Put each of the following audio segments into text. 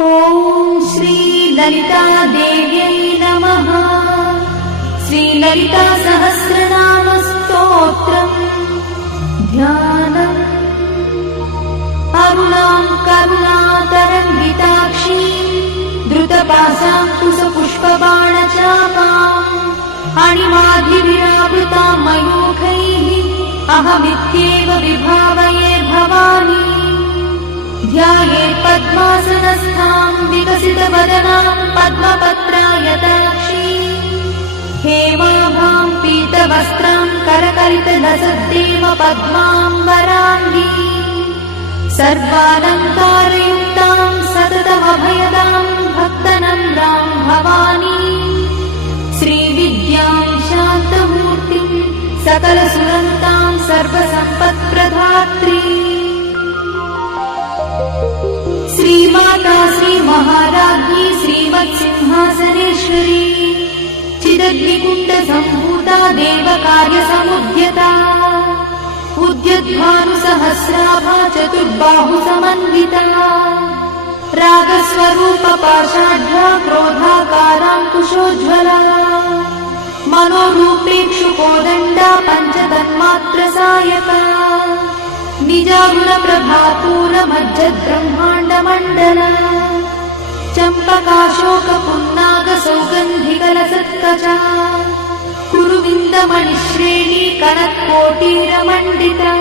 ॐ श्री ललिता देव्यै नमः। श्री ललिता सहस्रनाम स्तोत्रम् ध्यानम्। अरुणां करुणातरङ्गिताक्षीं द्रुतपाशाङ्कुशपुष्पबाणचापाम् अणिमाधिविरावृतां मयूखैः अहमित्येव विभावये भवानी। ध्यायेत् पद्मासनस्थां विकसितवदनां पद्मपत्रायताक्षीं हेमाभां पीतवस्त्रां करकलितलसद्देव पद्माम्बराङ्गी सर्वालङ्कारयुक्तां सततमभयदां भक्तनम्रां भवानी। श्रीविद्यां शान्तमूर्तिं सकलसुरन्तां सर्वसम्पत्प्रदात्री श्रीमाता श्रीमहाराज्ञी श्रीमत्सिंहासनेश्वरी चिदग्निकुण्डसम्भूता देवकार्यसमुद्यता उद्यद्भानुसहस्राभा चतुर्बाहुसमन्विता रागस्वरूपपाषाढ्या क्रोधाकाराङ्कुशोज्ज्वला मनोरूपेक्षुकोदण्डा पञ्चतन्मात्रसायका निजागुणप्रभापूरमज्जद्ब्रह्माण्डमण्डला चम्पकाशोकपुन्नागसौगन्धिकलसत्कचा कुरुविन्दमणिश्रेणी कनत्कोटीरमण्डिता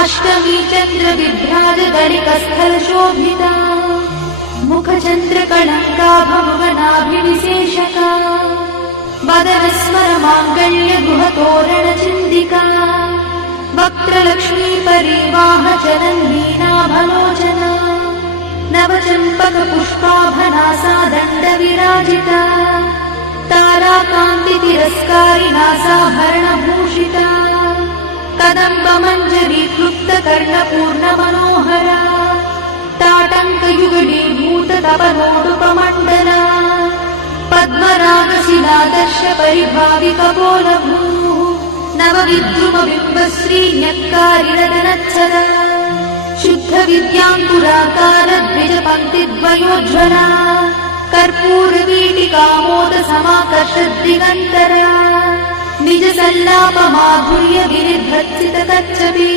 अष्टमी चन्द्रविभ्राजदलिकस्थलशोभिता मुखचन्द्रकलङ्काभमुगनाभिविशेषका वदनस्मरमाङ्गल्यगुहतोरणचिन्दिका वक्त्रलक्ष्मीपरिवाहचरन्वीनाभलोचना नवचम्पकपुष्पाभनासा दण्डविराजिता ताराकान्तितिरस्कारिनासाभरणभूषिता कदम्बमञ्जरीक्लुप्तकर्णपूर्णमनोहरा ताटङ्कयुगलीभूततपनोडुपमण्डला पद्मरागशिलादर्शपरिभाविकबोलभूः नवविद्रुमबिम्बश्रीन्यक्कारिरदनच्छदा शुद्धविद्याङ्कुराकारद्विजपङ्क्तिद्वयोज्ज्वला कर्पूरवीटिकामोदसमाकर्षद्दिगन्तरा निजसल्लापमाधुर्यविनिर्भर्सितकच्छपी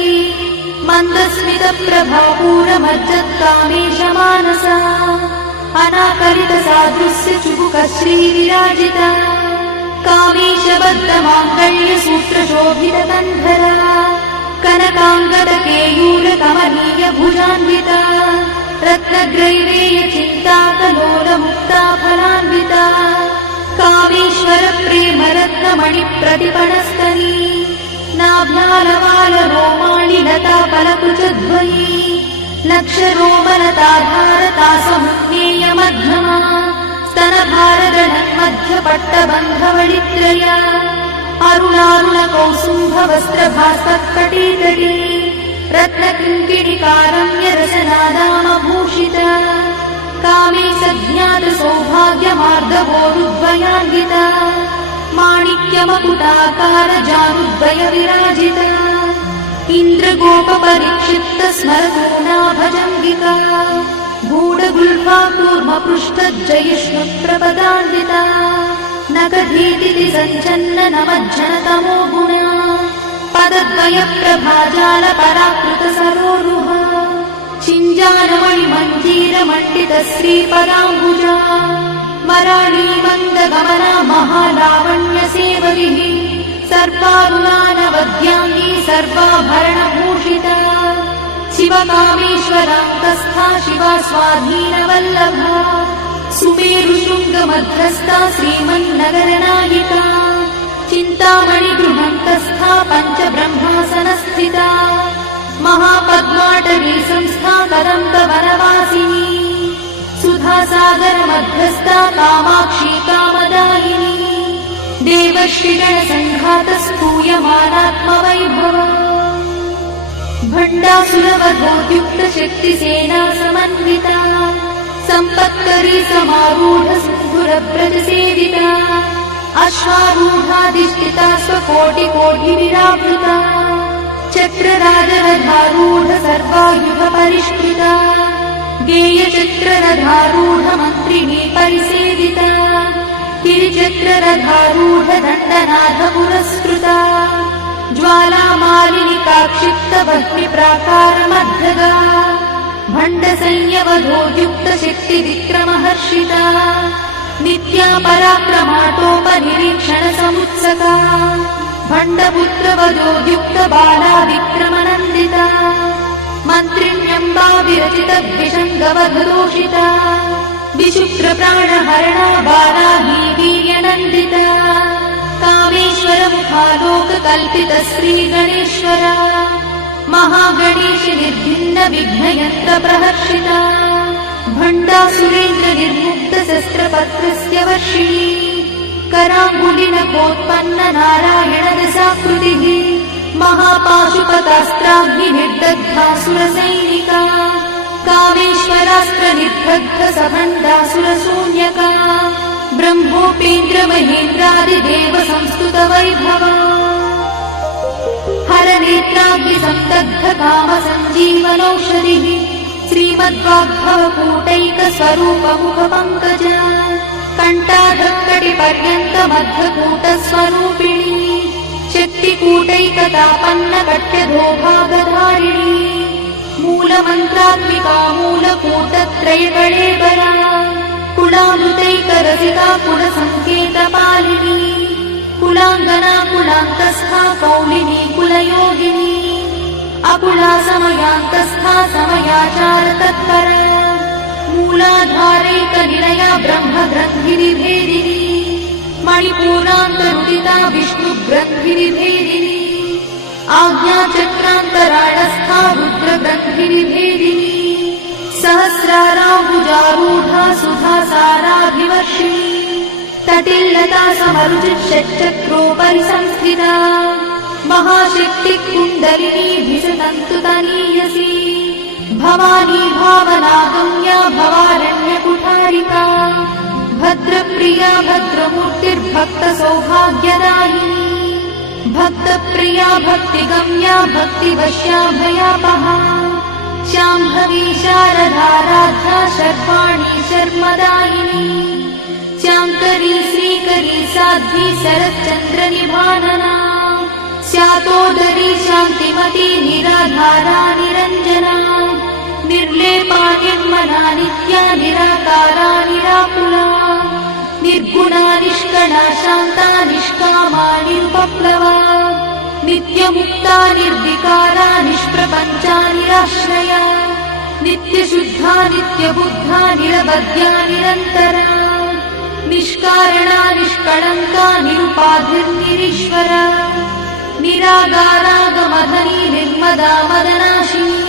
मन्दस्मितप्रभापूरमज्जत्कामेशमानसा अनाकलितसादृश्यचुबुकश्रीविराजिता कामेशबद्धमाङ्गल्यसूत्रशोभितकन्धरा कनकाङ्गदकेयूरकमनीयभुजान्विता रत्नग्रैवेयचिन्ताकलोलमुक्ताफलान्विता कामेश्वरप्रेमरत्नमणिप्रतिपणस्तनी नाभ्यालवालरोमाणि लताफलकुचध्वयी लक्षरोमलताधारतासमुज्ञेयमध्यमा स्तनभारदणन्मध्यपट्टबन्धवडित्रया अरुणारुणकौसुम्भवस्त्रभास्तत्कटीतटी रत्नकिङ्किणिकारम्यरसनादामभूषिता कामे सज्ञातसौभाग्यमार्गवोरुद्वयान्विता माणिक्यमकुटाकारजानुद्वयविराजिता इन्द्रगोपपरिक्षिप्तस्मरतूणाभजङ्गिका गूढगुल्फा कूर्मपृष्ठज्जयिष्णुप्रपदान्विता नखधीतिथि सञ्चन्ननमज्जनतमो गुणा पदद्वयप्रभाजालपराकृतसरोरुहा चिञ्जानमणिमञ्जीरमण्डितश्रीपदाम्बुजा मराळीमन्दगमना महालावण्यसेवरिः सर्वारुणानवद्याङ्गी सर्वाभरणभूषिता शिवकामेश्वराङ्कस्था शिवा स्वाधीनवल्लभा सुमेरुशृङ्गमध्यस्था श्रीमन्नगरनायिका चिन्तामणिगृहन्तस्था पञ्चब्रह्मासनस्थिता महापद्माटवी संस्था कदम्बवनवासिनी सुधासागरमध्यस्था कामाक्षी कामदायिनी देवर्षिगणसङ्घातस्तूयमानात्मवैभवा भण्डासुरवधोद्युक्तशक्तिसेना समन्विता सम्पत्करी समारूढसिन्धुरव्रजसेविता अश्वारूढाधिष्ठिता स्वकोटिकोटिविरावृता चक्रराजरथारूढ सर्वायुधपरिष्कृता गेयचक्ररथारूढमन्त्रिणी परिसेविता गिरिचक्ररथारूढदण्डनाथ पुरस्कृता ज्वालामालिनिकाक्षिप्तभक्तिप्राकारमध्यगा भण्डसंयवधोद्युक्तशक्तिविक्रमहर्षिता नित्या पराक्रमाटोपनिरीक्षणसमुत्सका भण्डपुत्रवधोद्युक्तबाला विक्रमनन्दिता मन्त्रिण्यम्बा विरचितद्विषङ्गवधदोषिता विशुक्रप्राणहरणा बाला हि वीर्यनन्दिता कामेश्वरमुखालोककल्पितश्रीगणेश्वरा महागणेश निर्भिन्नविघ्नयन्त्रप्रहर्षिता भण्डासुरेन्द्रनिर्मुक्तशस्त्रपत्रस्य वर्षिणी कराङ्गुलिनकोत्पन्ननारायणदशाकृतिः महापाशुपतास्त्राग्निर्दग्धासुरसैनिका कामेश्वरास्त्रनिर्दग्धसभण्डासुरशून्यका ब्रह्मोपेन्द्रमहेन्द्रादिदेवसंस्तुतवैभवा हरनेत्राग्निसन्दग्धकामसञ्जीवनौषधिः श्रीमद्वाग्भवकूटैकस्वरूपमुखपङ्कजा कण्ठाधक्कटिपर्यन्तमध्यकूटस्वरूपिणी शक्तिकूटैकतापन्नकट्यधोभागधारिणी मूलमन्त्रात्मिका मूलकूटत्रयकळेबरा कुलामृतैकरसिका कुलसङ्केतपालिनी कुलाङ्गना कुलान्तस्था कौलिनी कुलयोगिनी अकुला समयान्तस्था समयाचारतत्परा मूलाधारैकनिलया ब्रह्मग्रन्थिनिभेदिनी मणिपूरान्तरुदिता विष्णुग्रन्थिनिभेदिनी आज्ञाचक्रान्तराळस्था रुद्रग्रन्थिनिभेदिनी सहस्राराम्बुजारूढा सुधासाराभिवर्षिणी तटिल्लता समरुचिषट्चक्रोपरि संस्थिता महाशक्तिकुण्डलिनी भिषतन्तुतनीयसी भवानी भावनागम्या भवारण्यकुठारिका भद्रप्रिया भद्रमूर्तिर्भक्तसौभाग्यदायिनी भक्तप्रिया भक्तिगम्या भक्तिवश्या भयापहा शाम्भवी शारदाराध्या शर्वाणी शर्मदायिनी शाङ्करी श्रीकरी साध्वी शरच्चन्द्रनिभानना स्यातोदरी शान्तिमती निराधारा निरञ्जना निर्लेपा निर्मला नित्या निराकारा निराकुला निर्गुणा निष्कणा शान्ता निष्कामा निरुपप्लवा नित्यमुक्ता निर्विकारा निष्प्रपञ्चा निराश्रया नित्यशुद्धा नित्यबुद्धा निरवध्या निरन्तरा निष्कारणा निष्कळङ्का निरुपाधिर्निरीश्वरा निरागारागमधनी निर्मदा मदनाशिनी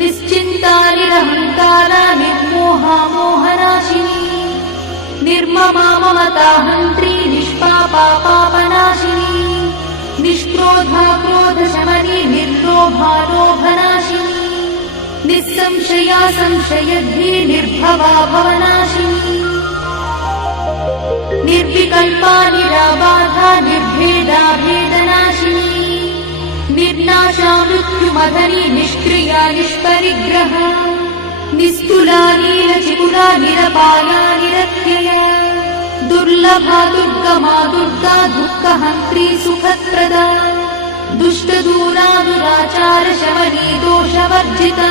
निश्चिन्ता निरहङ्कारा निर्मोहा मोहनाशिनी निर्ममा ममताहन्त्री निष्पापा पापनाशिनी निष्क्रोधा क्रोधशमनी निर्लोभा लोभनाशिनी निस्संशया संशयद्धी निर्भवा भवनाशिनी निर्विकल्पा निराबाधा निर्भेदा भेदनाशिनी निर्नाशा मृत्युमधनी निष्क्रिया निष्परिग्रहा निस्तुला नीलचिकुला निरपाया निरत्यया दुर्लभा दुर्गमा दुर्गा दुःखहन्त्री सुखप्रदा दुष्टदूरा दुराचारशमनी दोषवर्जिता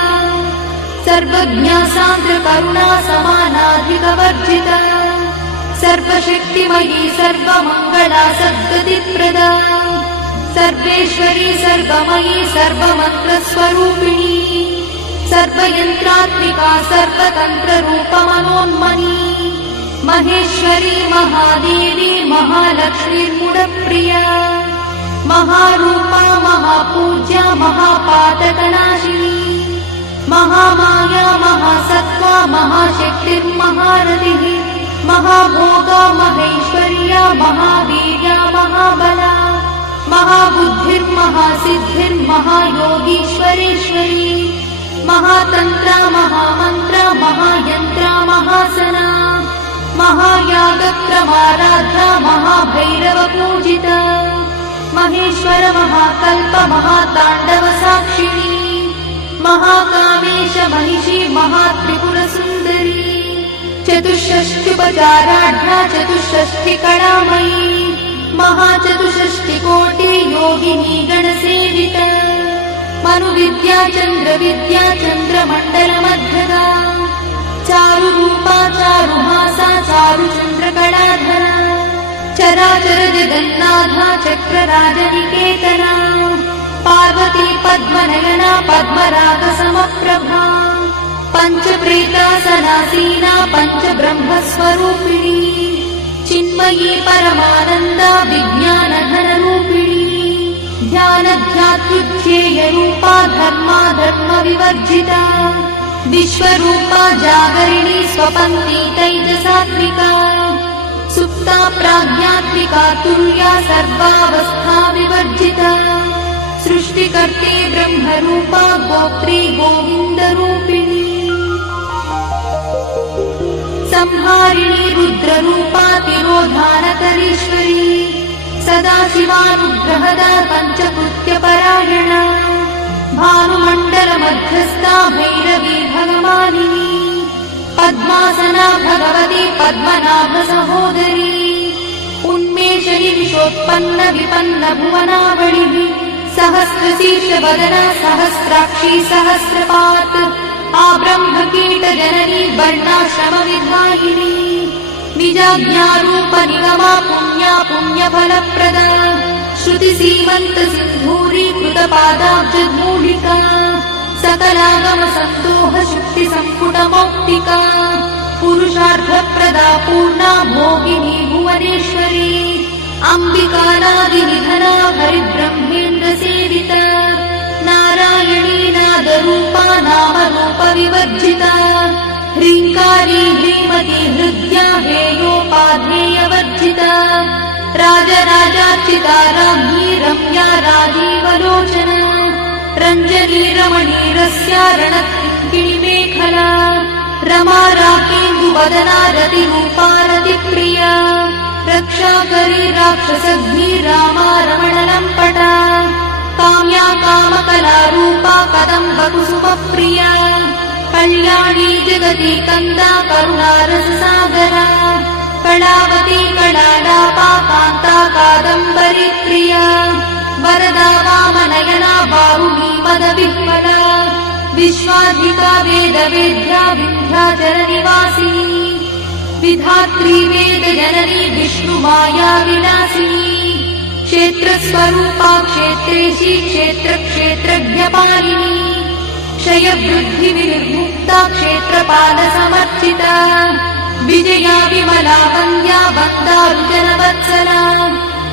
सर्वज्ञा सान्द्रकरुणा समानाधिकवर्जिता सर्वशक्तिमयी सर्वमङ्गला सद्गतिप्रदा सर्वेश्वरी सर्वमयी सर्वमन्त्रस्वरूपिणी सर्वयन्त्रात्मिका सर्वतन्त्ररूपमनोन्मनी महेश्वरी महादेवी महालक्ष्मीर्मुडप्रिया महारूपा महापूज्या महापातकनाशिनी महामाया महासत्त्वा महाशक्तिर्महारथिः महाभोगा महेश्वर्या महावीर्या महाबला महाबुद्धिर्महासिद्धिर्महायोगीश्वरेश्वरी महातन्त्रा महामन्त्रा महायन्त्रा महासना महायागक्रमाराध्या महाभैरवपूजिता महेश्वर महाकल्प महाताण्डवसाक्षिणी महाकामेश महिषी महात्रिपुरसुन्दरी चतुष्षष्ट्युपचाराढ्या चतुष्षष्टिकलामयी महाचतुष्षष्टिकोटि योगिनी गणसेविता मनुविद्या चन्द्रविद्या चन्द्रमण्डलमध्यगा चारुरूपा चारुहासा चारुचन्द्रकलाधरा चराचर जगन्नाथा चक्रराजनिकेतना पार्वती पद्मनयना पद्मरागसमप्रभा पञ्चप्रेतासनासीना पञ्चब्रह्मस्वरूपिणी चिन्मयी परमानन्दा विज्ञानघनरूपिणी ध्यानध्यातृध्येयरूपा धर्मा धर्मविवर्जिता विश्वरूपा जागरिणी स्वपन्ती तैजसात्मिका सुप्ता प्राज्ञात्मिका तुल्या सर्वावस्था विवर्जिता सृष्टिकर्त्री ब्रह्मरूपा गोत्री गोविन्दरूपिणी संहारिणी रुद्ररूपा तिरोधानकरीश्वरी सदाशिवानुग्रहदा पञ्चकृत्यपरायणा भानुमण्डलमध्यस्था भैरवी भगवानिनी पद्मासना भगवती पद्मनाभसहोदरी उन्मेषणि विशोत्पन्न विपन्न भुवनावलिः सहस्रशीर्षवदना सहस्राक्षी सहस्रपात् आब्रह्मकीटजननी वर्णाश्रमविधायिनी निजाज्ञारूपनिगमा पुण्या पुण्यफलप्रदा श्रुतिसीमन्तसिन्धूरीकृतपादाब्जधूलिका सकलागमसन्दोहशुक्तिसम्पुटमौक्तिका पुरुषार्थप्रदा पूर्णा भोगिनी भुवनेश्वरी अम्बिकानादिनिधना हरिब्रह्मेन्द्रसेविता नारायणी नादरूपा नामरूपविवर्जिता ह्रीङ्कारी ह्रीमती हृद्या हेयोपाधेयवर्जिता राजराजार्चिता राज्ञी रम्या राजीवलोचना रञ्जनी रमणीरस्या रणकिङ्किणीमेखला रमा राकेन्दुवदना रतिरूपा रतिप्रिया रक्षाकरी राक्षसग्नी रामा रमणलम्पटा काम्या कामकलारूपा कदम्बकुसुमप्रिया कल्याणी जगती कन्दा करुणारससागरा कलावती कलालापा कान्ता कादम्बरी प्रिया वरदा वामनयना बाहुली मदविह्वला विश्वाधिका वेदवेद्या विन्ध्याचलनिवासिनी विधात्री वेदजननी विष्णुमाया विलासिनी क्षेत्रस्वरूपा क्षेत्रेशी क्षेत्रक्षेत्रज्ञपालिनी क्षयवृद्धिविनिर्मुक्ता क्षेत्रपालसमर्चिता विजया विमला वन्द्या वन्दारुजनवत्सला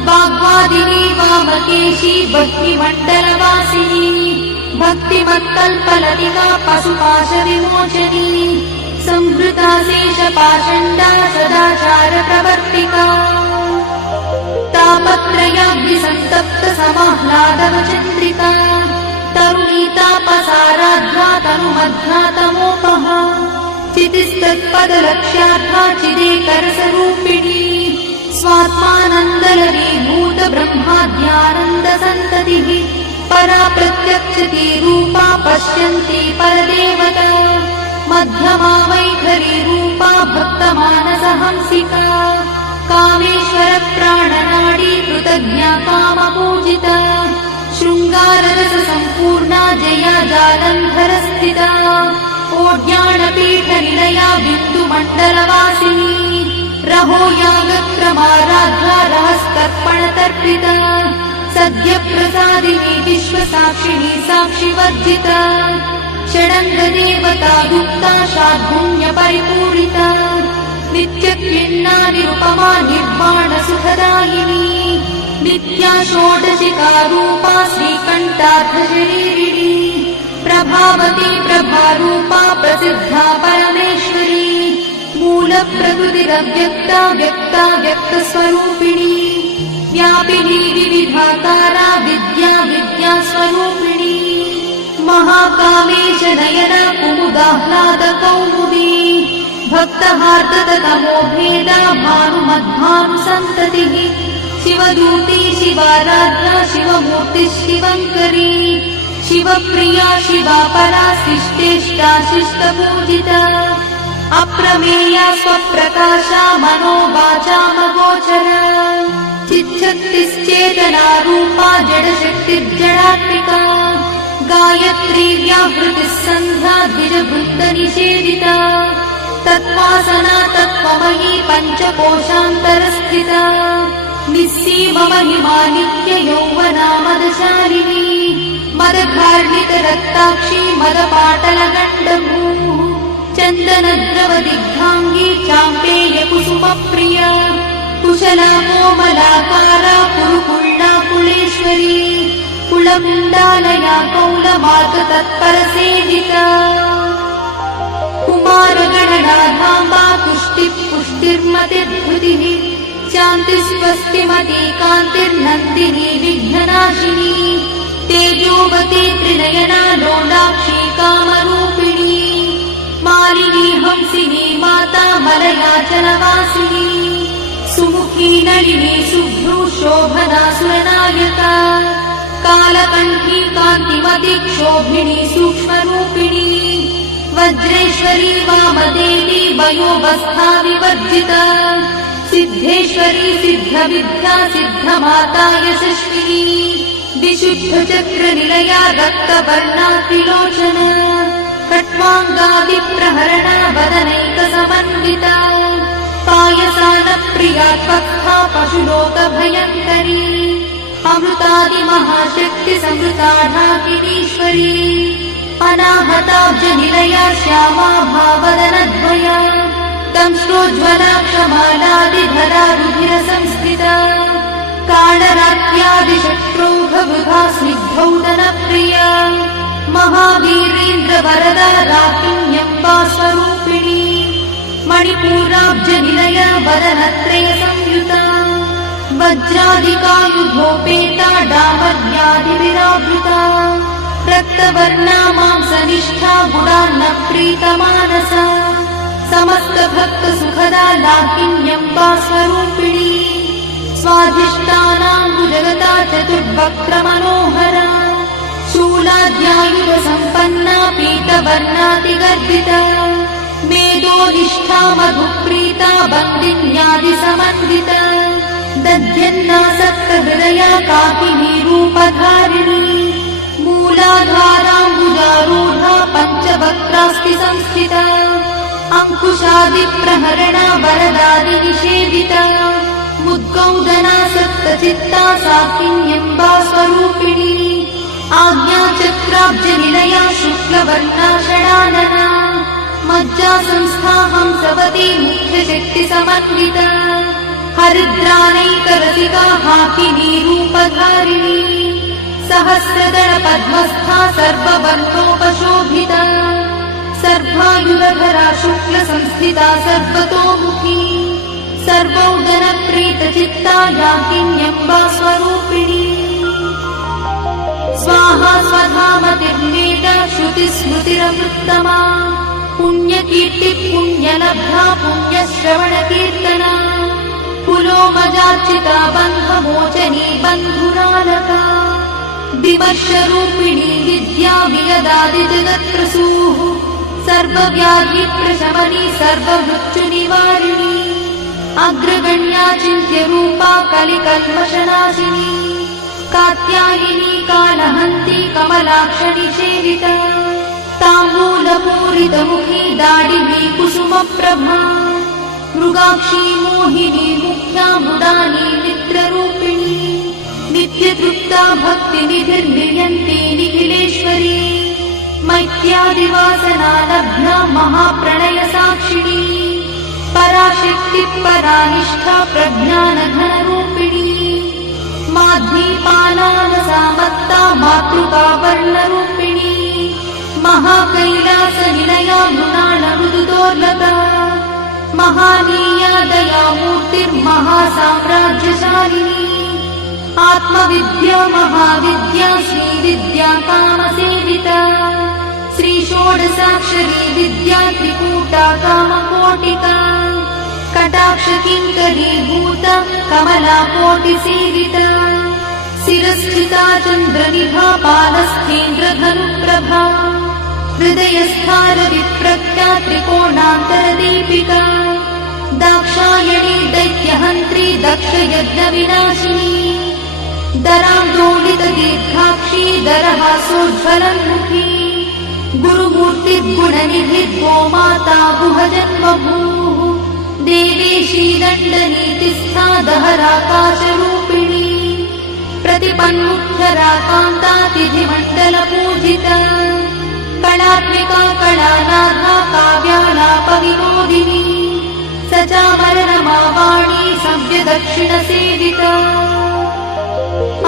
वाग्वादिनी वामकेशी भक्तिमण्डलवासिनी भक्तिमत्कल्पलतिका पशुपाशविमोचनी संहृता शेषपाषण्डा सदाचारप्रवर्तिका तापत्रयाग्निसन्तप्त समाह्लादवचन्द्रिका तरुणीतापसाराध्या तनुमध्या तमोपहा चितिस्तत्पदलक्ष्यार्था चिदेकरसरूपिणी स्वात्मानन्दलरीभूत ब्रह्माद्यानन्दसन्ततिः परा प्रत्यक्षती रूपा पश्यन्ती परदेवता मध्यमा वैखरी रूपा भक्तमानसहंसिका कामेश्वरप्राणनाडी कृतज्ञा कामपूजिता शृङ्गाररससम्पूर्णा जया जालन्धरस्थिता ओड्याणपीठनिलया बिन्दुमण्डलवासिनी रहो यागक्रमाराध्या रहस्तर्पणतर्पिता सद्यप्रसादिनी विश्वसाक्षिणी साक्षिवर्जिता षडङ्गदेवता युक्ता शाद्गुण्यपरिपूरिता नित्यक्लिन्ना निरुपमा निर्वाणसुखदायिनी नित्या षोडशिका रूपा श्रीकण्ठार्थशरीरिणी प्रभावती प्रभारूपा प्रसिद्धा परमेश्वरी मूलप्रकृतिरव्यक्ता व्यक्ता व्यक्तस्वरूपिणी व्यापिनी विविधाकारा विद्या विद्यास्वरूपिणी महाकामेश नयना कुमुदाह्लादकौमुदी भक्तहार्दतमोभेदा भानुमद्भानुसन्ततिः शिवदूती शिवाराध्या शिवमूर्तिः शिवङ्करी शिव शिवप्रिया शिवा परा शिष्टेष्टा शिष्टपूजिता अप्रमेया स्वप्रकाशा मनोवाचामगोचरा चिच्छक्तिश्चेतना रूपा जडशक्तिर्जडात्मिका गायत्री व्याहृतिः सन्ध्या द्विजवृत्तनिषेविता तत्त्वासना तत्त्वमयी पञ्चकोशान्तरस्थिता निस्सीम महिमा नित्ययौवना मदशालिनी मदघार्णितरक्ताक्षी मदपाटलगण्डभूः चन्दनद्रवदिग्धाङ्गी चाम्पेयकुसुमप्रिया कुशला कोमलाकारा कुरुकुल्ला कुलेश्वरी कुलमुण्डालया कौलमार्गतत्परसेविता कुमारगणनाधाम्बा पुष्टिर्मतिर्धृतिः शान्तिस्वस्तिमती कान्तिर्नन्दिनी विघ्ननाशिनी तेजोवती त्रिनयना लोलाक्षी कामरूपिणी मालिनी हंसिनी माता मलयाचलवासिनी सुमुखी नलिनी शुभ्रू शोभना सुरनायका कालकण्ठी कान्तिमती क्षोभिणी सूक्ष्मरूपिणी वज्रेश्वरी वामदेवी वयोवस्था विवर्जिता सिद्धेश्वरी सिद्धविद्या सिद्धमाता यशस्विनी विशुद्धचक्रनिलया रक्तवर्णा त्रिलोचना खट्वाङ्गादिप्रहरणा वदनैकसमन्विता पायसानप्रिया त्वक्था पशुलोकभयङ्करी अमृतादिमहाशक्तिसमृताढाकिनीश्वरी अनाहताब्जनिलया श्यामा भावदनद्वया दंश्रोज्ज्वला क्षमालादिधरा रुधिरसंस्थिता कालरात्र्यादिशत्रुघवृथा स्निग्धौदनप्रिया महावीरेन्द्रवरदा राकिन्यम्बा स्वरूपिणी मणिपूराब्जनिलया वदनत्रयसंयुता वज्रादिकायुधोपेता डामर्यादिविरावृता रक्तवर्णा मांसनिष्ठा गुणान्नप्रीतमानसा समस्तभक्तसुखदा लाकिन्यम्बा स्वरूपिणी स्वाधिष्ठानाम्बुजगता चतुर्वक्त्रमनोहरा शूलाद्यायुधसम्पन्ना पीतवर्णातिगर्भिता मेदोनिष्ठा मधुप्रीता बन्दिन्यादिसमन्विता दध्यन्नासक्तहृदया काकिनी रूपधारिणी मूलाधाराम्बुजारूढा पञ्चवक्त्रास्ति संस्थिता अङ्कुशादिप्रहरणा वरदादिनिषेविता मुद्गौदना सप्तचित्ता साकिन्यम्बा स्वरूपिणी आज्ञाचक्राब्जनिलया शुक्लवर्णा षडानना मज्जासंस्था हंसवती मुख्यशक्तिसमन्विता हरिद्रानैकरसिका हाकिनी रूपधारिणी सहस्रदलपद्मस्था सर्ववर्णोपशोभिता सर्वायुधधरा शुक्लसंस्थिता सर्वतोमुखी सर्वौदनप्रीतचित्ता याकिन्यम्बा स्वरूपिणी स्वाहा स्वधामतिर्मेधा श्रुतिस्मृतिरमृत्तमा पुण्यकीर्तिः पुण्यलब्धा पुण्यश्रवणकीर्तना पुलोमजार्चिता बन्धमोचनी बन्धुरालका विमर्शरूपिणी विद्या वियदादिजगत्प्रसूः सर्वव्याधिप्रशमनी सर्वमृत्युनिवारिणी अग्रगण्या चिन्त्यरूपा कलिकल्मषनाशिनी कात्यायिनी कालहन्ती कमलाक्षनिषेविता ताम्बूलपूरितमुखी दाडिनी कुसुमप्रभा मृगाक्षी मोहिनी मुख्या मृडानी मित्ररूपिणी नित्यतृप्ता भक्तिनिधिर्नियन्ती निखिलेश्वरी मैत्यादिवासना लब्धा महाप्रणयसाक्षिणी पराशक्तिः परानिष्ठा प्रज्ञानघनरूपिणी माध्वीपालानसामत्ता मातृका वर्णरूपिणी महाकैलासनिलया मृणालमृदुदोर्लता महानीया दयामूर्तिर्महासाम्राज्यशालिनी आत्मविद्या महाविद्या श्रीविद्या कामसेविता श्रीषोडशाक्षरी विद्या त्रिकूटा कामकोटिका कटाक्षकिङ्करीभूता कमलाकोटिसेविता शिरस्थिता चन्द्रनिभा पालस्थेन्द्रधनु दैत्या त्रिकोणान्तरदीपिका दाक्षायणी दैत्यहन्त्री दक्षयज्ञविनाशिनी दरान्दोलितदीर्घाक्षी दरहासोज्ज्वलन्मुखी गुरुमूर्तिर्गुणनिधिर्गोमाता गुहजन्मभूः देवेशी दण्डनीतिस्था दहराकाशरूपिणी प्रतिपन्मुख्यराकान्तातिथिमण्डलपूजिता कलात्मिका कलानाथा काव्यालापविनोदिनी सचामररमावाणी सव्यदक्षिणसेविता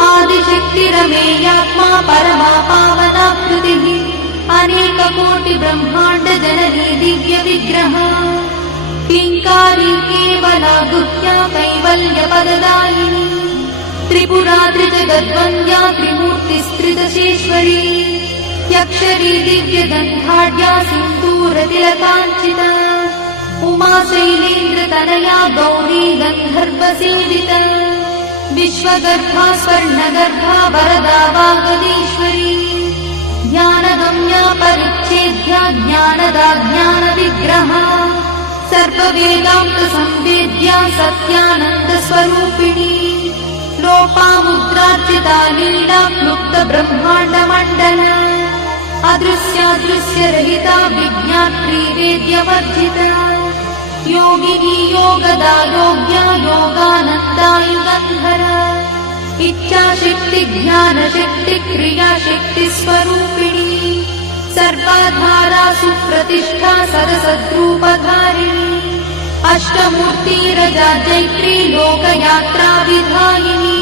आदिशक्तिरमेयात्मा परमा पावनाकृतिः अनेककोटिब्रह्माण्डजननी दिव्यविग्रहा क्लीङ्कारी केवला गुह्या कैवल्यपददायिनी त्रिपुरा त्रिजगद्वन्द्या त्रिमूर्तिस्त्रिदशेश्वरी यक्षरी दिव्यगन्धाढ्या सिन्दूरतिलकाञ्चिता उमा शैलेन्द्रतनया गौरी गन्धर्वसेविता विश्वगर्भा स्वर्णगर्भा वरदा वागदीश्वरी ध्यानगम्या परिच्छेद्या ज्ञानदा ज्ञानविग्रहा सर्ववेदान्तसंवेद्या सत्यानन्दस्वरूपिणी लोपामुद्रार्चिता लीला क्लुप्तब्रह्माण्डमण्डला अदृश्यादृश्यरहिता विज्ञात्री वेद्यवर्जिता योगिनी योगदा योग्या योगानन्दा युगन्धरा इच्छाशक्ति ज्ञानशक्ति क्रियाशक्तिस्वरूपिणी सर्वाधारा सुप्रतिष्ठा सरसद्रूपधारिणी अष्टमूर्तिरजा जैत्री लोकयात्रा विधायिनी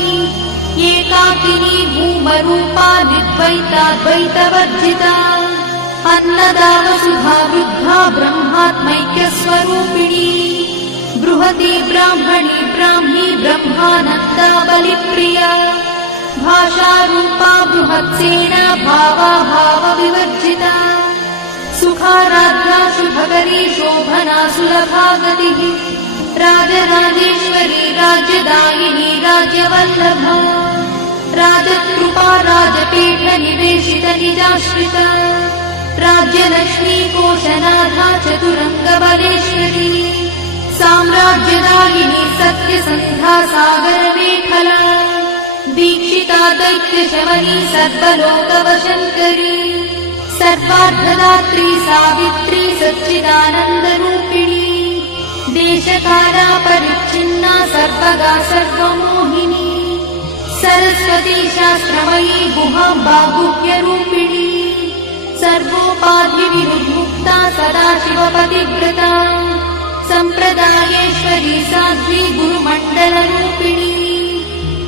एकाकिनी भूमरूपा निर्द्वैताद्वैतवर्जिता अन्नदा वसुधा वृद्धा ब्रह्मात्मैक्यस्वरूपिणी बृहती ब्राह्मणी ब्राह्मी ब्रह्मानन्दा बलिप्रिया भाषारूपा बृहत्सेना भावा भावविवर्जिता सुखाराध्या शुभकरी शोभना सुलभा गतिः राजराजेश्वरी राज्यदायिनी राज्यवल्लभा राजकृपा राजपीठ निवेशित निजाश्रिता राज्यलक्ष्मी कोशनाथा चतुरङ्गबलेश्वरी साम्राज्यदायिनी सत्यसन्धा सागरमेखला दीक्षिता दैत्यशमनी सर्वलोकवशङ्करी सर्वार्थदात्री सावित्री सच्चिदानन्दरूपिणी देशकाला परिच्छिन्ना सर्वगा सर्वमोहिनी सरस्वती शास्त्रमयी गुहाम्बा गुह्यरूपिणी सर्वोपाधिविमुक्ता सदाशिवपतिव्रता सम्प्रदायेश्वरी साध्वी गुरुमण्डलरूपिणी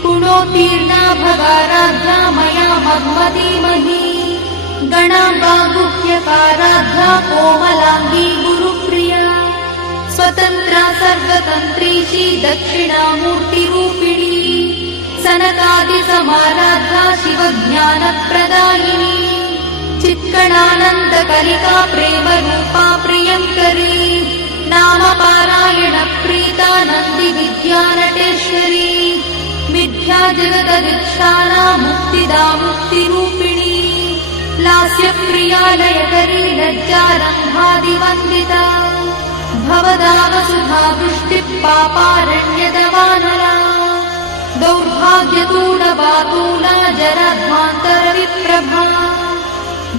गुणोत्तीर्णा भगाराध्या मया मग्मतीमही गणाम्बा गुह्यकाराध्या कोमलाङ्गी गुरुप्रिया स्वतन्त्रा सर्वतन्त्रीशी दक्षिणामूर्तिरूपिणी सनकादिसमाराध्या शिवज्ञानप्रदायिनी चित्कणानन्दकलिका प्रेमरूपा प्रियङ्करी नामपारायणप्रीता नन्दिविद्यानटेश्वरी विद्या जगदधिष्ठाना मुक्तिदा मुक्तिरूपिणी लास्यप्रिया लयकरी लज्जारम्भादिवन्दिता भवदा वसुधा वृष्टिः पापारण्यदवानला दौर्भाग्यतूलवातूला जराध्वान्तरविप्रभा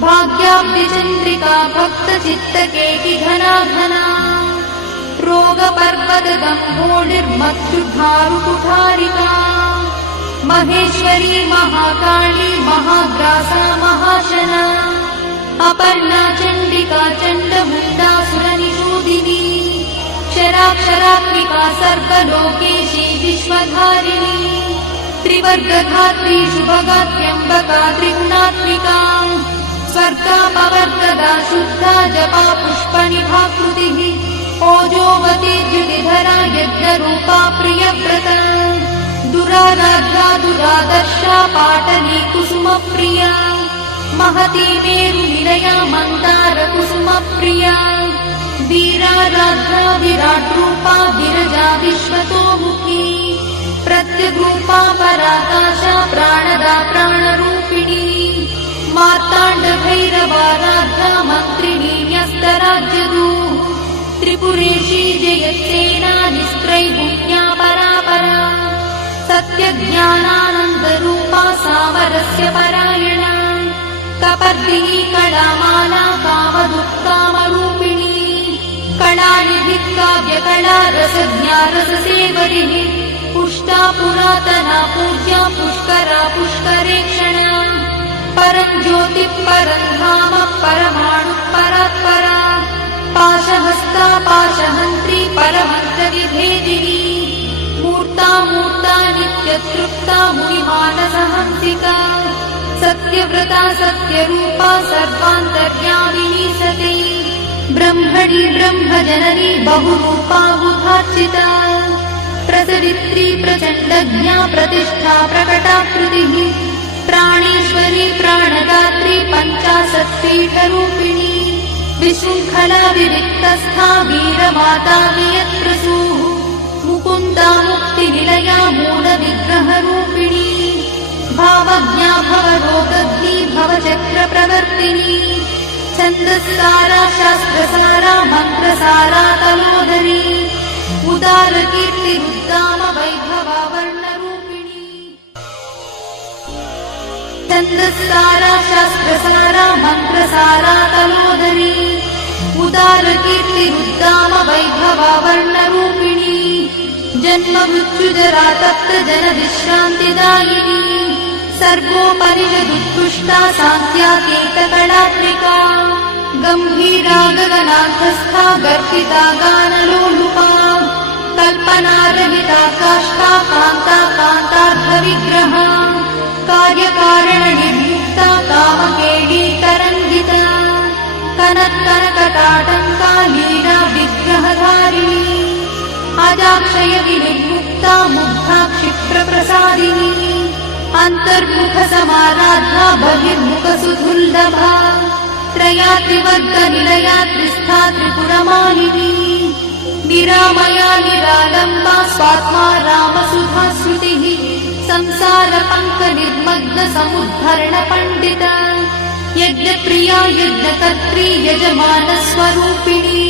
भाग्याब्धिचन्द्रिका भक्तचित्तकेकिघना घना रोगपर्वतगम्भोर्निर्मत्सुधारुकुठारिका महेश्वरी महाकाली महाग्रासा महाशना अपर्णा चण्डिका चण्डमुण्डासुरनिषूदिनी क्षराक्षरात्मिका सर्वलोकेशी विश्वधारिणी त्रिवर्गधात्री शुभगात्र्यम्बका त्रिगुणात्मिका स्वर्गापवर्गदा शुद्धा जपा पुष्पनिभाकृतिः ओजोवती द्युतिधरा यज्ञरूपा प्रियव्रता दुराराध्या दुरादर्शा पाटली कुसुमप्रिया महती मेरुनिलया मन्दारकुसुमप्रिया वीराराध्या विराट्रूपा विरजा विश्वतोमुखी प्रत्यग्रूपा पराकाशा प्राणदा प्राणरूपिणी मार्ताण्डभैरवाराध्या मन्त्रिणी न्यस्तराज्यदूः त्रिपुरेशी जयत्सेना निस्त्रैगुण्या परापरा सत्यज्ञानानन्दरूपा सामरस्य परायणा कपर्दिनी कलामाला कामदुःकामरूपिणी कलानिधिः काव्यकला रसज्ञा रससेवरिः पुष्टा पुरातना पूज्या पुष्करा पुष्करेक्षणा परं ज्योतिः परं धाम परमाणुः परात्परा पाशहस्ता पाशहन्त्री परमन्त्रविभेदिनी मूर्ता मूर्ता नित्यतृप्ता मुनिमानसहंसिका सत्यव्रता सत्यरूपा सर्वान्तर्यामिनी सती ब्रह्मणि ब्रह्मजननी बहुरूपा बुधार्चिता प्रसवित्री प्रचण्डज्ञा प्रतिष्ठा प्रकटाकृतिः प्राणेश्वरी प्राणदात्री पञ्चाशत्पीठरूपिणी विशृङ्खला विविक्तस्था वीरमाता वियत्प्रसूः मुकुन्दा मुक्तिनिलया मूलविग्रहरूपिणी भावज्ञा भवरोगग्नी भवचक्रप्रवर्तिनी छन्दस्सारा शास्त्रसारा मन्त्रसारा तलोदरी उदारकीर्तिरुद्दाम वैभवा वर्णरूपिणी छन्दस्सारा शास्त्रसारा मन्त्रसारा तलोदरी उदारकीर्तिरुद्दाम वैभवा वर्णरूपिणी जन्ममृत्युजरा तप्तजनविश्रान्तिदायिनी सर्वोपनिषदुत्कृष्टा साङ्ख्यातीतकलात्मिका गम्भीरा गगनार्थस्था गर्भिता गानलोलुपा कल्पनारहिता काष्ठा कान्ता कान्तार्थविग्रहा कार्यकारणनिर्मुक्ता कामकेली तरङ्गिता कनत्कनकटाटङ्का लीला विग्रहधारिणी अजाक्षय विनिर्मुक्ता मुग्धा क्षिप्रप्रसादिनी अन्तर्मुखसमाराध्या बहिर्मुखसुदुर्लभा त्रया त्रिवर्गनिलया त्रिस्था त्रिपुरमालिनी निरामया निरालम्बा स्वात्मा रामसुधा श्रुतिः संसारपङ्कनिर्मग्नसमुद्धरणपण्डिता यज्ञप्रिया यज्ञकर्त्री यजमानस्वरूपिणी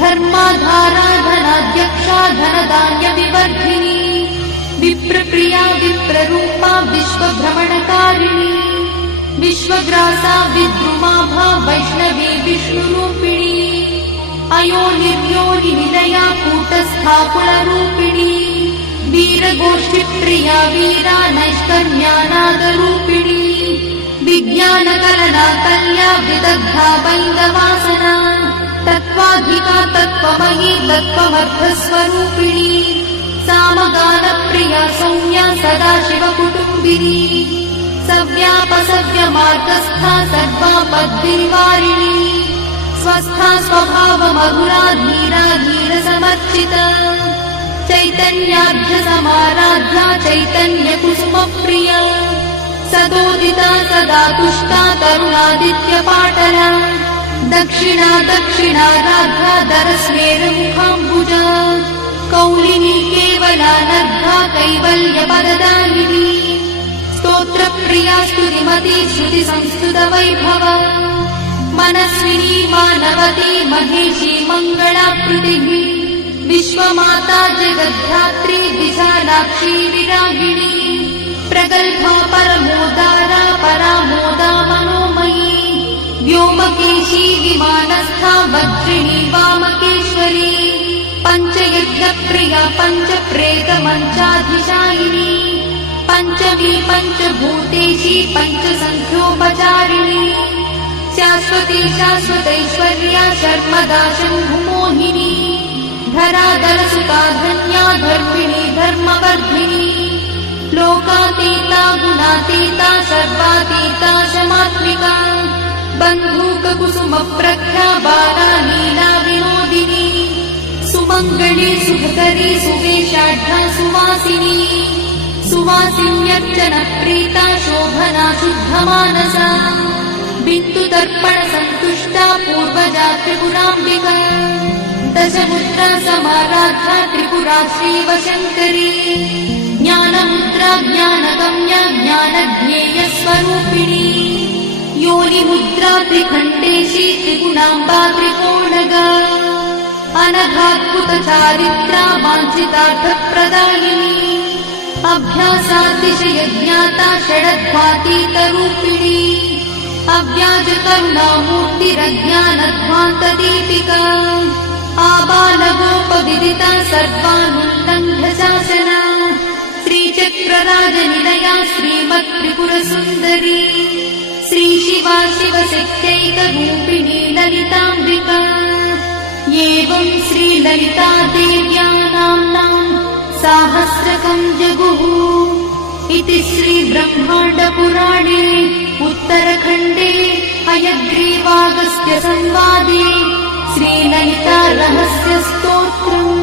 धर्माधारा धनाध्यक्षा धनधान्यविवर्धिनी विप्रप्रिया विप्ररूपा विश्वभ्रमणकारिणी विश्वग्रासा विद्रुमाभा वैष्णवी विष्णुरूपिणी अयोनिर्योनिनिलया कूटस्था कुलरूपिणी वीरगोष्ठिप्रिया वीरा नैष्कर्म्यानादरूपिणी विज्ञानकलना कल्या विदग्धा वैन्दवासना तत्त्वाधिका तत्त्वमयी तत्त्वमर्थस्वरूपिणी सामगानप्रिया सौम्या सदाशिवकुटुम्बिनी सव्यापसव्यमार्गस्था सर्वापद्विनिवारिणी स्वस्था स्वभावमधुरा धीरा धीरसमर्चिता चैतन्याभ्यसमाराध्या चैतन्यकुसुमप्रिया सदोदिता सदा तुष्टा तरुणादित्यपाटला दक्षिणा दक्षिणाराध्या दरस्मेरमुखाम्बुजा कौलिनी केवलानर्घा कैवल्यपददायिनी स्तोत्रप्रिया स्तुतिमती श्रुतिसंस्तुतवैभवा मनस्विनी मानवती महेशी मङ्गलाकृतिः विश्वमाता जगद्धात्री विशालाक्षी विरागिणी प्रगल्भा परमोदारा परामोदा मनोमयी व्योमकेशी विमानस्था वज्रिणी वामकेश्वरी पञ्चयज्ञप्रिया पञ्चप्रेतमञ्चाधिशायिनी पञ्चमी पञ्चभूतेशी पञ्चसङ्ख्योपचारिणी शाश्वती शाश्वतैश्वर्या शर्मदा शम्भुमोहिनी धराधरसुता धन्या धर्मिणी धर्मवर्धिनी लोकातीता गुणातीता सर्वातीता शमात्मिका बन्धूककुसुमप्रख्या बाला लीला विनोदिनी सुमङ्गली सुभकरी सुवेशाढ्या सुवासिनी सुवासिन्यर्चनप्रीता शोभना शुद्धमानसा बिन्दुदर्पणसन्तुष्टा पूर्वजा त्रिपुराम्बिका दशमुद्रा समाराध्या त्रिपुरा श्रीवशङ्करी ज्ञानमुद्रा ज्ञानगम्या ज्ञानज्ञेयस्वरूपिणी योनिमुद्रा त्रिखण्डेशी त्रिगुणाम्बा त्रिकोणगा अनघाद्भुतचारित्रा वाञ्छितार्थप्रदायिनी अभ्यासातिशयज्ञाता षडध्वातीतरूपिणी अव्याजकरुणामूर्तिरज्ञानध्वान्तदीपिका आबालगोपविदिता सर्वानुल्लङ्घ्य शासना श्रीचक्रराजनिलया श्रीमत्त्रिपुरसुन्दरी श्रीशिवा शिवशक्त्यैकरूपिणी ललिताम्बिका एवं श्रीललितादेव्या नाम्नाम् साहस्रकं जगुः इति श्रीब्रह्माण्डपुराणे उत्तरखण्डे हयग्रीवागस्त्य संवादे श्रीललिता रहस्य स्तोत्रम्।